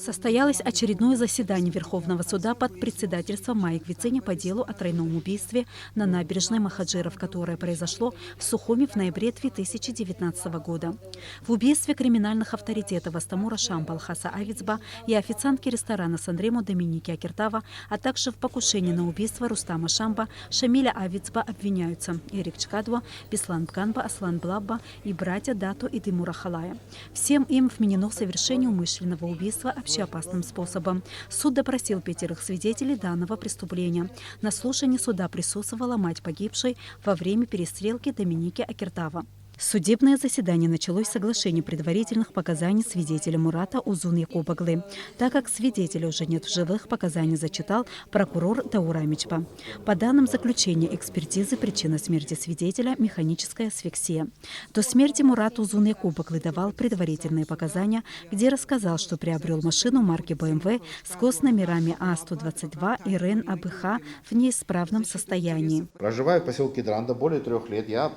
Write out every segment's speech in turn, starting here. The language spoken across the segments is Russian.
Состоялось очередное заседание Верховного суда под председательством Майи Гвицини по делу о тройном убийстве на набережной Махаджиров, которое произошло в Сухуми в ноябре 2019 года. В убийстве криминальных авторитетов Астамура Шамба Алхаса Авицба и официантки ресторана Санремо Доминики Акертава, а также в покушении на убийство Рустама Шамба Шамиля Авицба обвиняются Эрик Чкадва, Беслан Бганба, Аслан Блабба и братья Дату и Тимура Халая. Всем им вменено совершение умышленного убийства общеопасным способом. Суд допросил 5 свидетелей данного преступления. На слушании суда присутствовала мать погибшей во время перестрелки Доминики Акертава. Судебное заседание началось с соглашения предварительных показаний свидетеля Мурата Узун Якубаглы. Так как свидетеля уже нет в живых, показания зачитал прокурор Даура Мичпа. По данным заключения экспертизы, причина смерти свидетеля – механическая асфиксия. До смерти Мурат Узун Якубаглы давал предварительные показания, где рассказал, что приобрел машину марки BMW с госномерами А122 и РН АБХ в неисправном состоянии. Проживая в поселке Дранда более 3 лет, я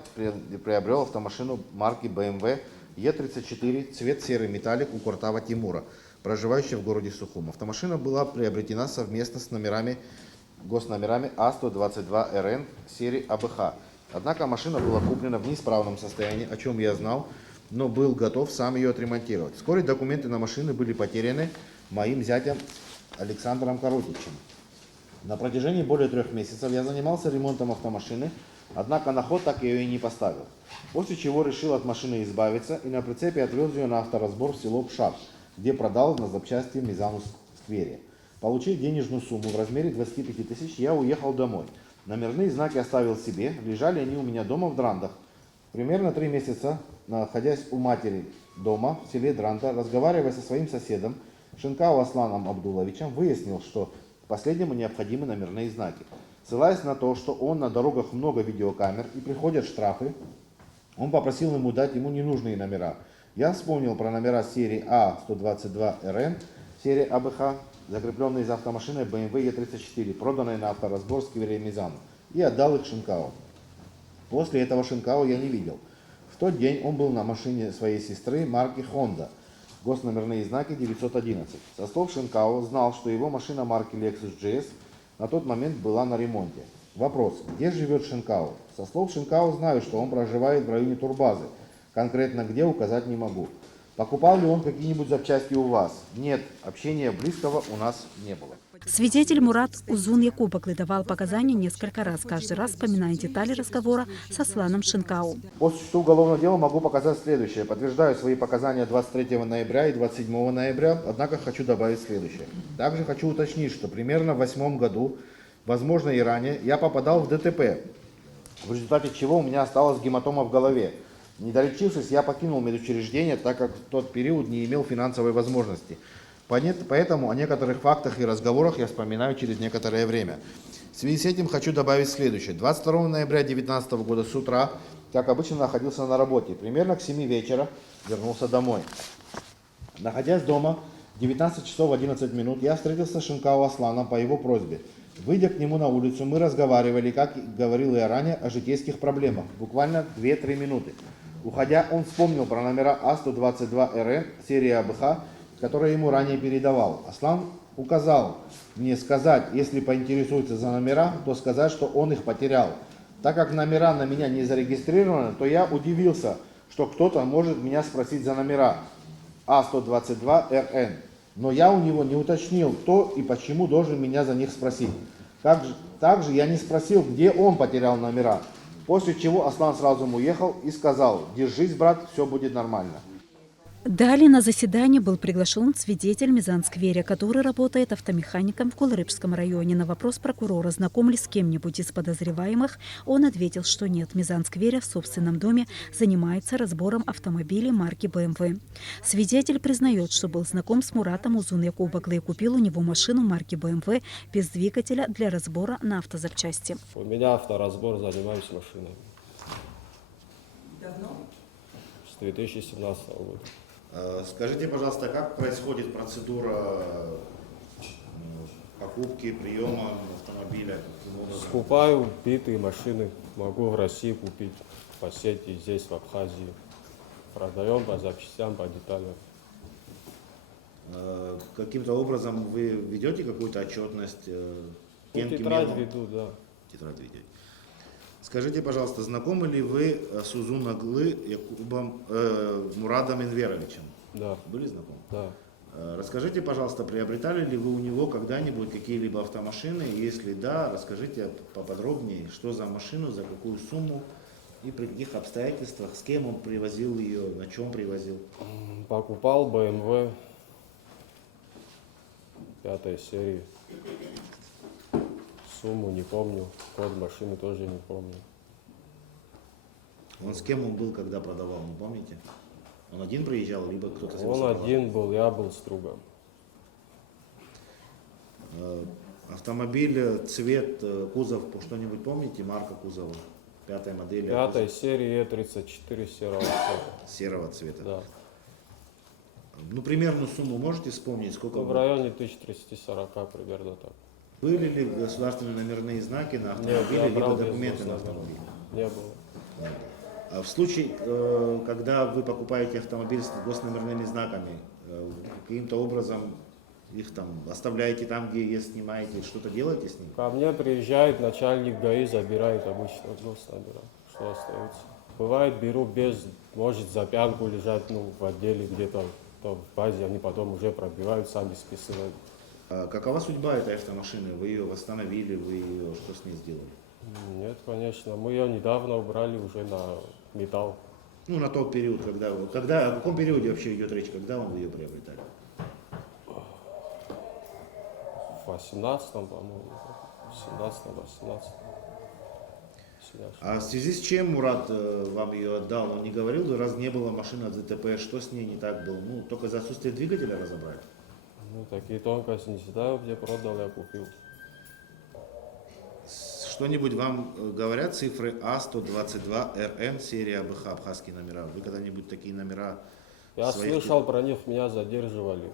приобрел автомашину марки BMW Е34, цвет серый металлик у Куртава Тимура, проживающего в городе Сухум. Автомашина была приобретена совместно с госномерами А122 РН серии АБХ. Однако машина была куплена в неисправном состоянии, о чем я знал, но был готов сам ее отремонтировать. Вскоре документы на машину были потеряны моим зятем Александром Коротичем. На протяжении более 3 месяцев я занимался ремонтом автомашины, однако на ход так я ее и не поставил. После чего решил от машины избавиться и на прицепе отвез ее на авторазбор в село Пшак, где продал на запчасти в Мизану сквере. Получив денежную сумму в размере 25 тысяч, я уехал домой. Номерные знаки оставил себе, лежали они у меня дома в Драндах. Примерно 3 месяца, находясь у матери дома в селе Дранда, разговаривая со своим соседом Шинкау Асланом Абдуловичем, выяснил, что последнему необходимы номерные знаки. Ссылаясь на то, что на дорогах много видеокамер и приходят штрафы, он попросил ему дать ему ненужные номера. Я вспомнил про номера серии А122РН, серии АБХ, закрепленные за автомашиной BMW Е34, проданной на авторазбор в сквере Мизану, и отдал их Шинкау. После этого Шинкау я не видел. В тот день он был на машине своей сестры марки Honda, госномерные знаки 911. Со слов Шинкау знал, что его машина марки Lexus GS на тот момент была на ремонте. Вопрос: где живет Шинкау? Со слов Шинкау знаю, что он проживает в районе турбазы. Конкретно где указать не могу. Покупал ли он какие-нибудь запчасти у вас? Нет, общения близкого у нас не было. Свидетель Мурат Узун Якубаглы давал показания несколько раз, каждый раз вспоминая детали разговора с Асланом Шинкау. По существу уголовного дела могу показать следующее. Подтверждаю свои показания 23 ноября и 27 ноября, однако хочу добавить следующее. Также хочу уточнить, что примерно в 2008 году, возможно и ранее, я попадал в ДТП, в результате чего у меня осталась гематома в голове. Не долечившись, я покинул медучреждение, так как в тот период не имел финансовой возможности. Поэтому о некоторых фактах и разговорах я вспоминаю через некоторое время. В связи с этим хочу добавить следующее. 22 ноября 2019 года с утра, как обычно, находился на работе. Примерно к 7 вечера вернулся домой. Находясь дома, в 19 часов 11 минут я встретился с Шинкау Асланом по его просьбе. Выйдя к нему на улицу, мы разговаривали, как говорил я ранее, о житейских проблемах. Буквально 2-3 минуты. Уходя, он вспомнил про номера А122РН серии АБХ, которые ему ранее передавал. Аслан указал мне сказать, если поинтересуется за номера, то сказать, что он их потерял. Так как номера на меня не зарегистрированы, то я удивился, что кто-то может меня спросить за номера А122РН. Но я у него не уточнил, кто и почему должен меня за них спросить. Также я не спросил, где он потерял номера. После чего Аслан сразу уехал и сказал: «Держись, брат, все будет нормально». Далее на заседание был приглашен свидетель Мизан-сквере, который работает автомехаником в Кулрыбском районе. На вопрос прокурора, знаком ли с кем-нибудь из подозреваемых, он ответил, что нет. Мизан-сквере в собственном доме занимается разбором автомобилей марки BMW. Свидетель признает, что был знаком с Муратом Узун Якубаглы и купил у него машину марки BMW без двигателя для разбора на автозапчасти. У меня авторазбор, занимаюсь машиной. Давно? С 2017 года. Скажите, пожалуйста, как происходит процедура покупки, приема автомобиля? Скупаю битые машины, могу в России купить, по сети, здесь, в Абхазии. Продаем по запчастям, по деталям. Каким-то образом вы ведете какую-то отчетность? Ну, тетрадь веду, да. Тетрадь ведете. Скажите, пожалуйста, знакомы ли вы с Узунаглы Якубом Мурадом Энверовичем? Да, Были знакомы? да. Расскажите, пожалуйста, приобретали ли вы у него когда-нибудь какие-либо автомашины? Если да, расскажите поподробнее, что за машину, за какую сумму и при каких обстоятельствах, с кем он привозил ее, на чем привозил. Покупал BMW 5 серии. Сумму не помню, код машины тоже не помню. Он с кем он был, когда продавал, не помните? Он один приезжал, либо кто-то с его Он сопровождал? один был, я был с другом. Автомобиль, цвет, кузов, что-нибудь помните? Марка кузова, 5 модели, 5 серии Е34 серого цвета. серого цвета. Да. Ну, примерную сумму можете вспомнить, сколько Ну, в было? районе 1340 примерно так. Были ли государственные номерные знаки на Нет, автомобиле, я либо брал без документы на госномера. автомобиле? Не было. А в случае, когда вы покупаете автомобиль с госномерными знаками, каким-то образом их там оставляете там, где есть, снимаете, что-то делаете с ним? Ко мне приезжает начальник ГАИ, забирает обычно госномера, что остается. Бывает, беру без, может за пьянку лежать, ну, в отделе где-то в базе, они потом уже пробивают, сами списывают. Какова судьба этой автомашины? Вы ее восстановили, вы ее, что с ней сделали? Нет, конечно, мы ее недавно убрали уже на металл. Ну, на тот период, о каком периоде вообще идет речь, когда вы ее приобретали? В 18-м, по-моему, 17-18. А в связи с чем Мурат вам ее отдал? Он не говорил, раз не было машины от ЗТП, что с ней не так было? Ну, только за отсутствие двигателя разобрали? Ну, такие тонкости не знаю, где продал, я купил. Что-нибудь вам говорят цифры А122РН, серия АБХ, абхазские номера? Вы когда-нибудь такие номера Я своих слышал про них, меня задерживали.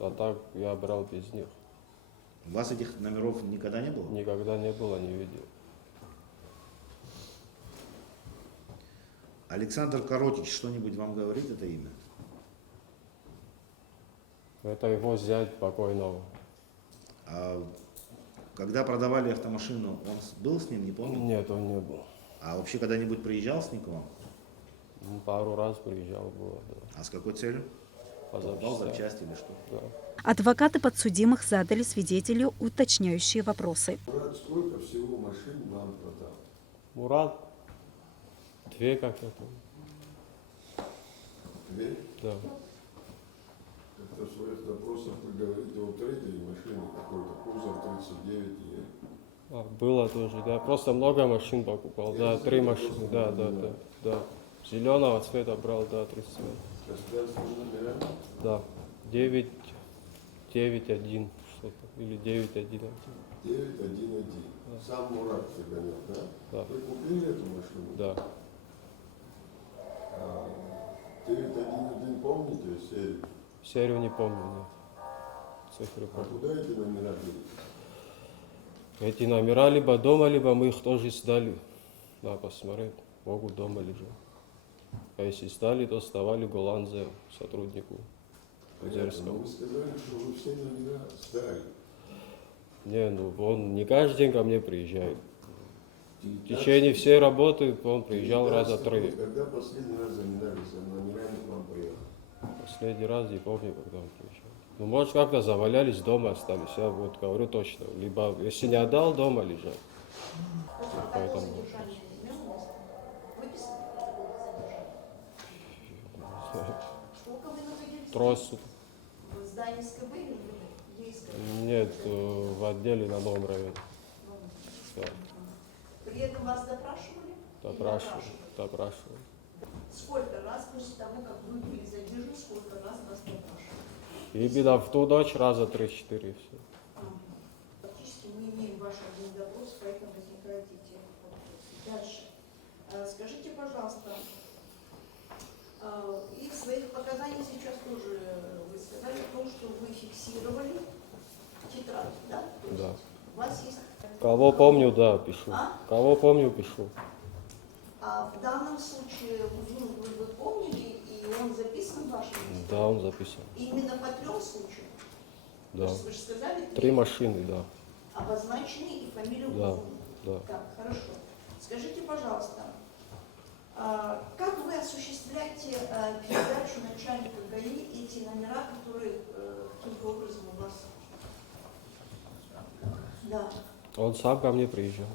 А так я брал без них. У вас этих номеров никогда не было? Никогда не было, не видел. Александр Коротич, что-нибудь вам говорит это имя? Это его зять покойного. А когда продавали автомашину, он был с ним, не помню? Нет, он не был. А вообще когда-нибудь приезжал с ним к вам? Ну, пару раз приезжал, было, да. А с какой целью? По Покупал запчастям. запчасти или что? Да. Адвокаты подсудимых задали свидетелю уточняющие вопросы. Мурат, сколько всего машин вам продал? Мурат? 2 как-то. 2? Да. Как-то в своих допросах вы говорите о третьей машине, какой-то кузов 39 и... Было тоже, да. Просто много машин покупал. Да, 3 машины, да. Зеленого цвета брал, да, 30 цвет. Государственные номера? Да. 991 что-то. Или 911. 911. Сам Мурат гонял, да? Да. Вы купили эту машину? Да. 911 помните серию? Серию не помню, нет. Цифры А помню. куда эти номера были? Эти номера либо дома, либо мы их тоже сдали. Да, посмотреть. Могут дома лежать. А если сдали, то сдавали голландзе сотруднику Понятно, но Озерского. вы сказали, что вы все номера сдали. Не, ну он не каждый день ко мне приезжает. В течение всей работы он приезжал раза 3. Когда последний раз занимались номерами к вам приехал? Последний раз не помню, когда он приезжал. Ну, может, как-то завалялись дома, остались. Я вот говорю точно. Либо, если не отдал, дома лежат. Поэтому... Сколько вы находились? Тросу. В здании СКБ или в ЕСКБ? Нет, в отделе на новом районе. Да, При этом вас допрашивали? допрашивал. Сколько раз после того, как вы были задержаны, сколько раз вас допрашивали? Именно в ту ночь раза 3-4 все. Фактически мы имеем ваш один допрос, поэтому возникают эти вопросы. Дальше. Скажите, пожалуйста, из своих показаний сейчас тоже вы сказали о том, что вы фиксировали тетрадь, да? То есть Да. У вас есть... Кого помню, да, пишу. А? Кого помню, пишу. А в данном случае вы помнили, и он записан в вашем месте? Да, он записан. Именно по 3 случаям? Да. Вы же сказали, 3 машины, да. обозначены и фамилию Да, указаны. да. Так, хорошо. Скажите, пожалуйста, как вы осуществляете передачу начальника ГАИ эти номера, которые каким-то образом у вас? Да. Он сам ко мне приезжал.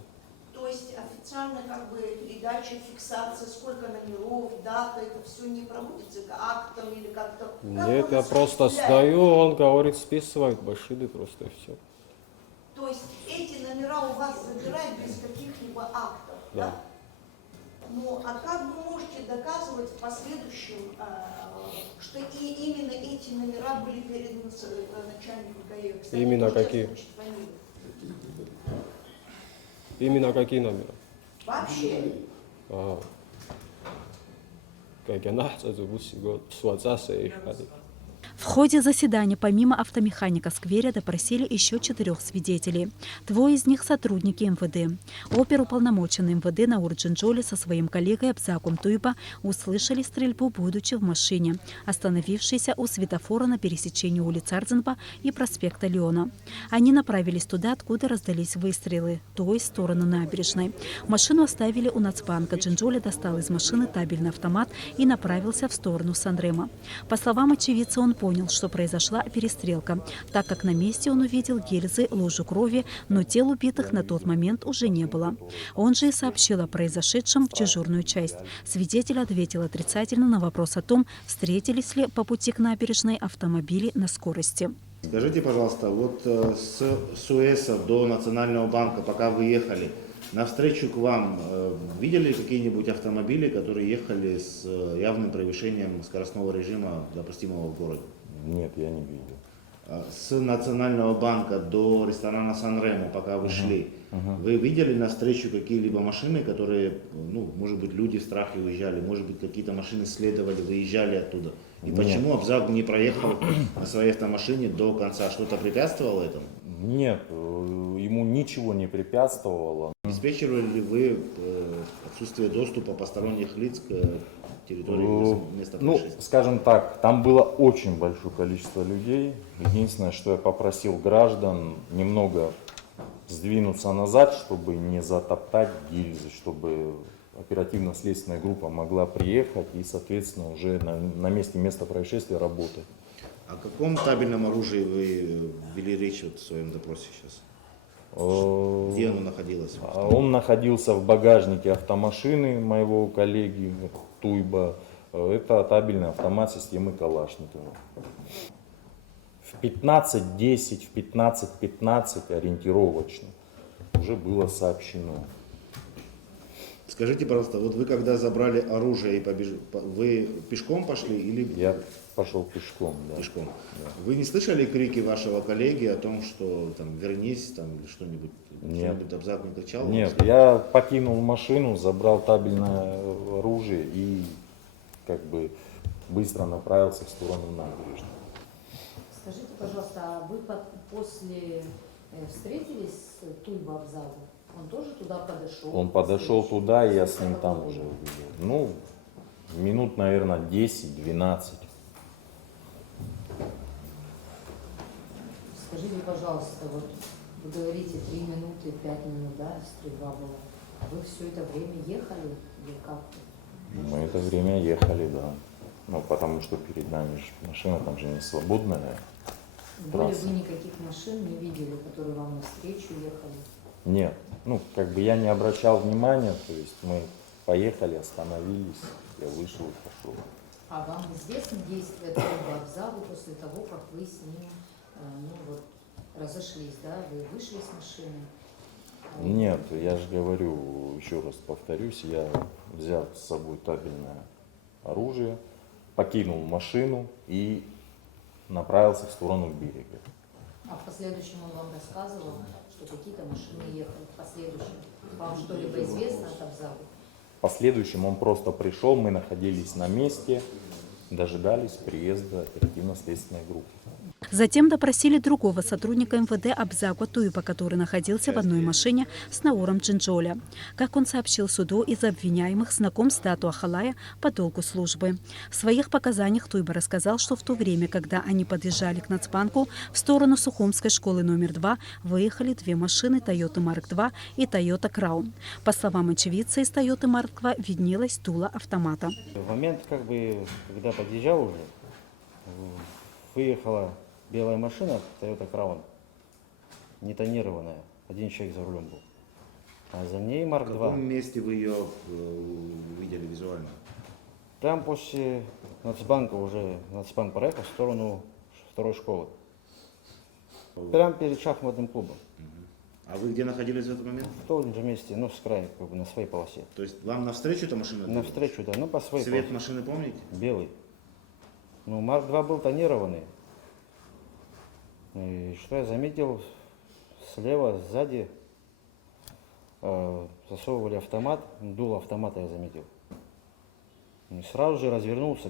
То есть официально как бы передача, фиксация, сколько номеров, дата, это все не проводится актом или как-то? Как Нет, вы я просто осуществляете? стою, он говорит, списывает машины просто и все. То есть эти номера у вас забирают без каких-либо актов, да? Да. Ну, а как вы можете доказывать в последующем, что и именно эти номера были переданы начальнику ГАИ? Кстати, Именно можете какие? озвучить фамилию? Именно какие номера? Вообще? Как я нахожу, год связаться и ходить. В ходе заседания помимо автомеханика Скверя допросили еще 4 свидетелей. 2 из них – сотрудники МВД. Оперуполномоченный МВД Наур Джинджоли со своим коллегой Абзаком Туйба услышали стрельбу, будучи в машине, остановившейся у светофора на пересечении улиц Ардзенба и проспекта Леона. Они направились туда, откуда раздались выстрелы, то есть в сторону набережной. Машину оставили у Нацбанка. Джинджоли достал из машины табельный автомат и направился в сторону Сандрема. По словам очевидца, он понял, что произошла перестрелка, так как на месте он увидел гильзы, лужу крови, но тел убитых на тот момент уже не было. Он же и сообщил о произошедшем в дежурную часть. Свидетель ответил отрицательно на вопрос о том, встретились ли по пути к набережной автомобили на скорости. Скажите, пожалуйста, вот с Суэса до Национального банка, пока вы ехали, навстречу к вам видели какие-нибудь автомобили, которые ехали с явным превышением скоростного режима, допустимого в городе? Нет, я не видел. С Национального банка до ресторана Сан-Ремо, пока вы шли, вы видели навстречу какие-либо машины, которые, ну, может быть, люди в страхе уезжали, может быть, какие-то машины следовали, выезжали оттуда? И почему Абзак не проехал на своей автомашине до конца? Что-то препятствовало этому? Нет, ему ничего не препятствовало. Обеспечивали ли вы отсутствие доступа посторонних лиц к территории места Ну, происшествия? скажем так, там было очень большое количество людей. Единственное, что я попросил граждан немного сдвинуться назад, чтобы не затоптать гильзы, чтобы оперативно-следственная группа могла приехать и, соответственно, уже на месте происшествия работать. О каком табельном оружии вы вели речь вот в своем допросе сейчас? Где оно находилось? Он находился в багажнике автомашины моего коллеги Туйба. Это табельный автомат системы Калашникова. В 15:10, в 15:15 ориентировочно уже было сообщено. Скажите, пожалуйста, вот вы когда забрали оружие и вы пешком пошли или Я пошел пешком. Да. пешком? Вы не слышали крики вашего коллеги о том, что там вернись, там или что-нибудь? Нет. Что-нибудь Абзак не кричал? Нет, я покинул машину, забрал табельное оружие и как бы быстро направился в сторону набережной. Скажите, пожалуйста, а вы после встретились с Туйба Абзагом? Он тоже туда подошел? Он подошел туда, и я с ним там уже увидел. Ну, минут, наверное, 10-12. Скажите, пожалуйста, вот вы говорите 3 минуты, 5 минут, да, стрельба была. А вы все это время ехали или как? Мы это время ехали, да. Ну, потому что перед нами же машина, там же не свободная. Более трасса. вы никаких машин не видели, которые вам навстречу ехали? Нет, ну, как бы я не обращал внимания, то есть мы поехали, остановились, я вышел и пошел. А вам известны действия Туйба Абзага после того, как вы с ним, ну вот, разошлись, да? Вы вышли с машины? Нет, я же говорю, еще раз повторюсь, я взял с собой табельное оружие, покинул машину и направился в сторону берега. А в последующем он вам рассказывал, что какие-то машины ехали в последующем. Вам что-либо известно от Абзага? В последующем он просто пришел, мы находились на месте, дожидались приезда оперативно-следственной группы. Затем допросили другого сотрудника МВД Абзагу Туйба, который находился в одной машине с Науром Джинджоля. Как он сообщил суду, из обвиняемых знаком с Дату Ахалая по долгу службы. В своих показаниях Туйба рассказал, что в то время, когда они подъезжали к Нацбанку, в сторону Сухумской школы номер 2 выехали две машины Toyota Mark II и Toyota Crown. По словам очевидца, из Toyota Mark II виднелась дуло автомата. В момент, когда подъезжал уже, выехала белая машина Toyota Crown, не тонированная. Один человек за рулем был. А за ней Mark II. В каком месте вы ее видели визуально? Прям после Нацбанка Нацбанк проехал в сторону второй школы. Прям перед шахматным клубом. А вы где находились в этот момент? В том же месте, с краю, на своей полосе. То есть вам навстречу эта машина? Навстречу, да, по своей Цвет полосе. машины помните? Белый. Mark II был тонированный. И что я заметил, слева, сзади засовывали автомат, дуло автомата я заметил. И сразу же развернулся,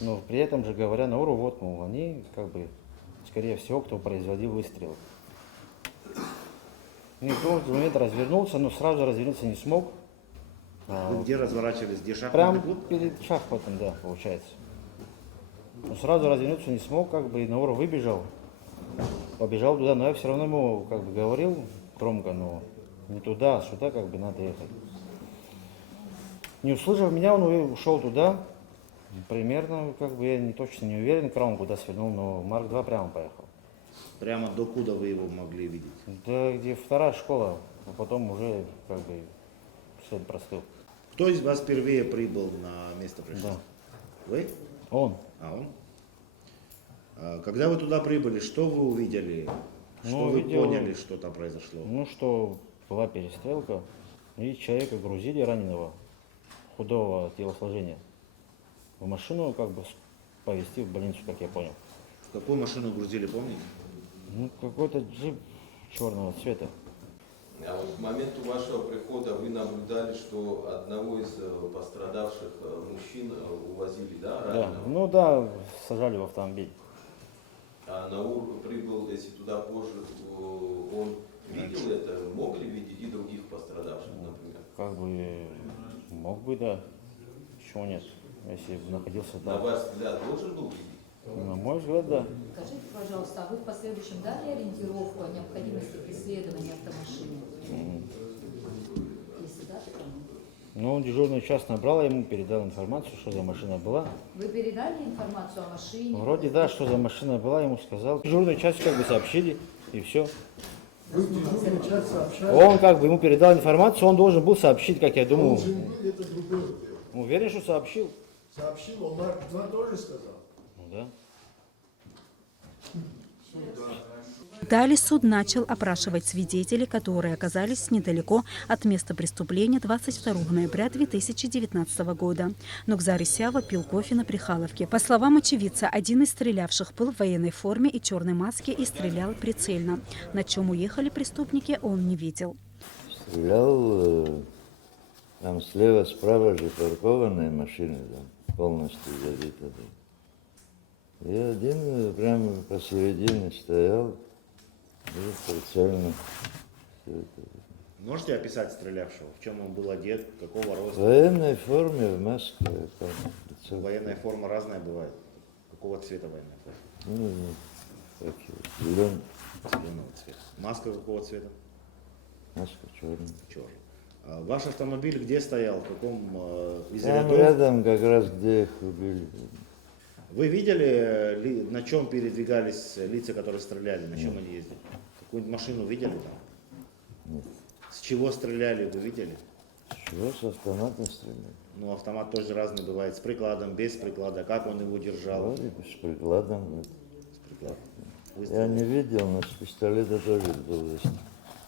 Но при этом же говоря Науру, они, скорее всего, кто производил выстрел. И в тот момент развернулся, но сразу же развернуться не смог. Вы где разворачивались? Где шахматный Прям клуб? перед шахматом, да, получается. Но сразу развернуться не смог, и Науру выбежал. Побежал туда, но я все равно ему говорил громко, но не туда, а сюда надо ехать. Не услышав меня, он ушел туда. Примерно, я точно не уверен, Краун куда свернул, но Mark II прямо поехал. Прямо докуда вы его могли видеть? Да, где вторая школа, а потом уже след простыл. Кто из вас впервые прибыл на место происшествия? Да. Вы? Он. Он? Когда вы туда прибыли, что вы увидели? Что вы видел, поняли, что там произошло? Что была перестрелка, и человека грузили раненого, худого телосложения, в машину, повезти в больницу, как я понял. В какую машину грузили, помните? Какой-то джип черного цвета. А вот к моменту вашего прихода вы наблюдали, что одного из пострадавших мужчин увозили, да, раненого? Да, сажали в автомобиль. А Наур прибыл, если туда позже, он видел это, мог ли видеть и других пострадавших, например? Мог бы, да. Почему нет? Если бы находился там. На ваш взгляд, должен был видеть? На мой взгляд, да. Скажите, пожалуйста, а вы в последующем дали ориентировку о необходимости преследования автомашины? Если да, то кому? Дежурный час набрал, я ему передал информацию, что за машина была. Вы передали информацию о машине? Вроде да, что за машина была, ему сказал. Дежурный час сообщили, и все. Вы дежурный час сообщали? Он ему передал информацию, он должен был сообщить, как я думал. Это другое дело. Уверен, что сообщил. Сообщил, он Mark II тоже сказал? Да. Далее суд начал опрашивать свидетелей, которые оказались недалеко от места преступления 22 ноября 2019 года. Нукзар Исява пил кофе на Прихаловке. По словам очевидца, один из стрелявших был в военной форме и черной маске и стрелял прицельно. На чем уехали преступники, он не видел. Стрелял, там слева, справа же паркованные машины, там, полностью забиты. И один прямо посередине стоял, и прицельно все это. Можете описать стрелявшего? В чем он был одет, какого В роста? военной форме, в маске. Там, лицо. Военная форма разная бывает. Какого цвета военная форма? Зеленый, Зеленого цвета. Маска какого цвета? маска черная. Черный. Ваш автомобиль где стоял? В каком из Там рядов? рядом как раз, где их убили. Вы видели, на чем передвигались лица, которые стреляли? На чем они ездили? Какую-нибудь машину видели там? Нет. С чего стреляли, вы видели? Чего с автомата стреляли? Автомат тоже разный бывает. С прикладом, без приклада. Как он его держал? Вроде с прикладом. С прикладом. Я Выстрел. не видел, но с пистолета тоже был выстрел.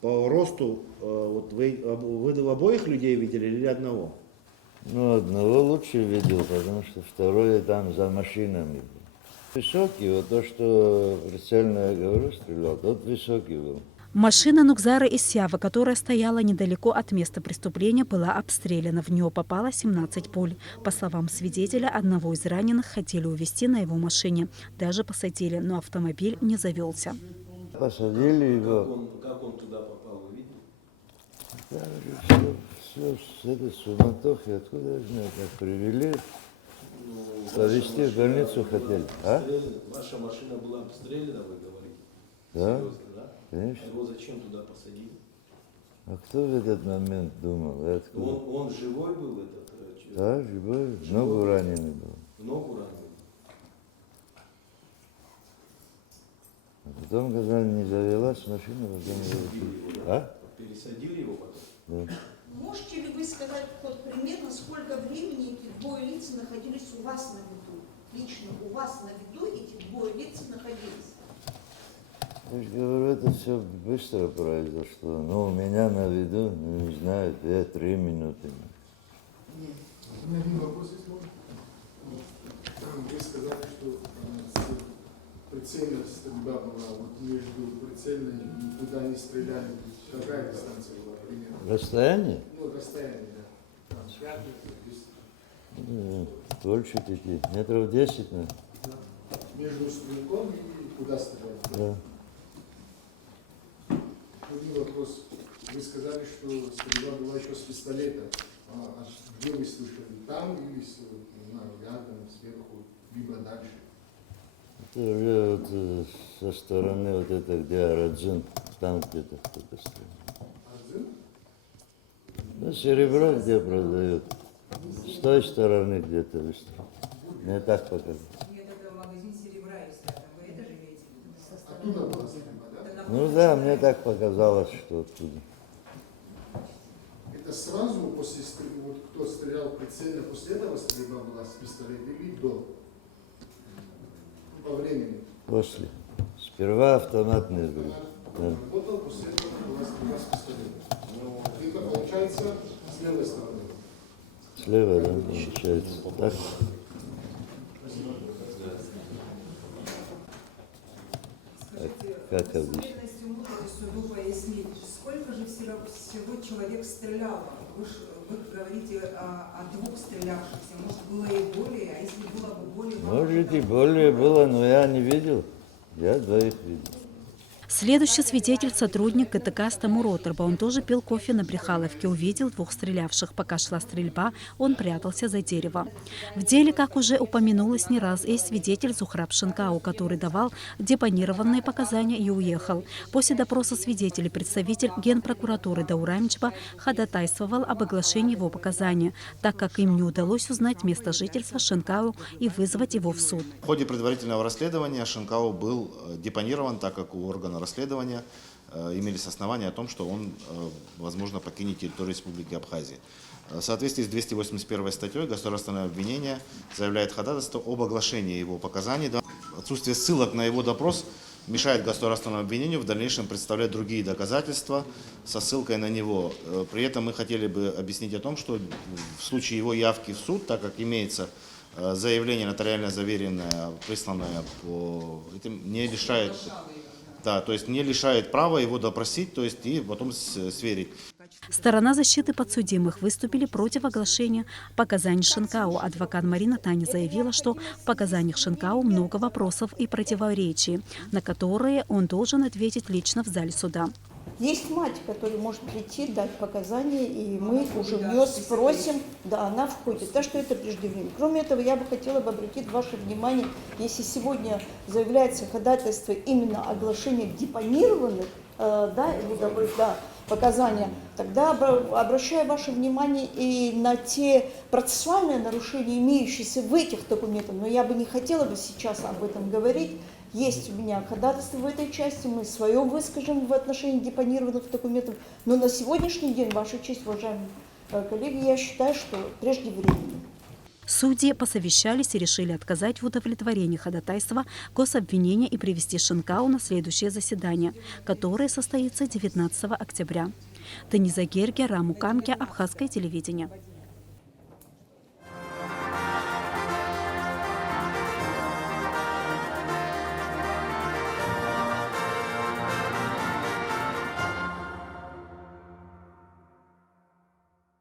По росту, вы обоих людей видели или одного? Одного лучше видел, потому что второй там за машинами был. Высокий, вот то, что прицельно я говорю, стрелял, тот высокий был. Машина Нукзара Исява, которая стояла недалеко от места преступления, была обстреляна. В нее попало 17 пуль. По словам свидетеля, одного из раненых хотели увезти на его машине. Даже посадили, но автомобиль не завелся. Посадили его. Как он туда попал, вы видели? Все с этой суматохи, откуда я знаю, как привели, повезти в больницу хотели. А? Ваша машина была обстреляна, вы говорите? Да, Серьезно, да? конечно. Его зачем туда посадили? А кто в этот момент думал? И откуда? Он живой был, этот человек? Да, живой, в ногу раненый был. В ногу ранен? А потом, когда не завелась машина, потом его... А? Пересадили его потом? Да. Можете ли вы сказать хоть примерно, сколько времени эти двое лиц находились у вас на виду? Лично у вас на виду эти двое лиц находились? Я же говорю, это все быстро произошло. Но у меня на виду, не знаю, 2-3 минуты. У меня один вопрос есть, можно? Вы сказали, что прицельная стрельба была, вот между прицельной и куда они стреляли, какая дистанция была примерно? Расстояние? Ну, расстояние, да. Там, 5 метров, 10. Больше 5, метров 10, наверное. Между стрелком и куда стрелять? Да. Один вопрос. Вы сказали, что стрельба была еще с пистолета. А где вы слышали? Там или рядом, сверху, либо дальше? Это уже вот со стороны вот это, где Араджин, там где-то кто-то стрелял. Арджин? Ну, серебро где продают. С той стороны где-то выстрелил. Мне так показалось. Нет, это магазин серебра есть рядом. Вы это же имеете в виду? Оттуда была стрельба, да? Ну да, мне так показалось, что оттуда. Это сразу после стрельбы, вот кто стрелял прицельно, после этого стрельба была с пистолета или до? По времени? После. Сперва автоматные были. Да. Работал, после этого была стрельба с пистолета. Это получается с левой стороны. Слева, да, получается. Так? Как обычно. Полностью можете суду пояснить, сколько же всего человек стреляло? Вы говорите о двух стрелявшихся, может было и более, а если было бы более... Может и более было, но я не видел. Я двоих видел. Следующий свидетель – сотрудник ГТК Стамуротрба. Он тоже пил кофе на Брехаловке, увидел двух стрелявших. Пока шла стрельба, он прятался за дерево. В деле, как уже упомянулось не раз, есть свидетель Зухраб Шенкау, который давал депонированные показания и уехал. После допроса свидетелей представитель Генпрокуратуры Даурамчба ходатайствовал об оглашении его показаний, так как им не удалось узнать место жительства Шенкау и вызвать его в суд. В ходе предварительного расследования Шенкау был депонирован, так как у органа расследования имелись основания о том, что он, возможно, покинет территорию Республики Абхазия. В соответствии с 281 статьей государственное обвинение заявляет ходатайство об оглашении его показаний. Отсутствие ссылок на его допрос мешает государственному обвинению в дальнейшем представлять другие доказательства со ссылкой на него. При этом мы хотели бы объяснить о том, что в случае его явки в суд, так как имеется заявление нотариально заверенное, присланное по этим, не лишает... Да, то есть не лишает права его допросить, то есть и потом сверить. Сторона защиты подсудимых выступили против оглашения показаний Шенкау. Адвокат Марина Тани заявила, что в показаниях Шенкау много вопросов и противоречий, на которые он должен ответить лично в зале суда. Есть мать, которая может прийти, дать показания, и мы уже в нее спросим, да, она входит, так что это преждевременно. Кроме этого, я бы хотела обратить ваше внимание, если сегодня заявляется ходатайство именно оглашения депонированных, показания, тогда обращаю ваше внимание и на те процессуальные нарушения, имеющиеся в этих документах, но я бы не хотела бы сейчас об этом говорить. Есть у меня ходатайство в этой части, мы свое выскажем в отношении депонированных документов, но на сегодняшний день, ваша честь, уважаемые коллеги, я считаю, что преждевременно. Судьи посовещались и решили отказать в удовлетворении ходатайства гособвинения и привести Шенкау на следующее заседание, которое состоится 19 октября. Дениза Герге, Раму Камке, Абхазское телевидение.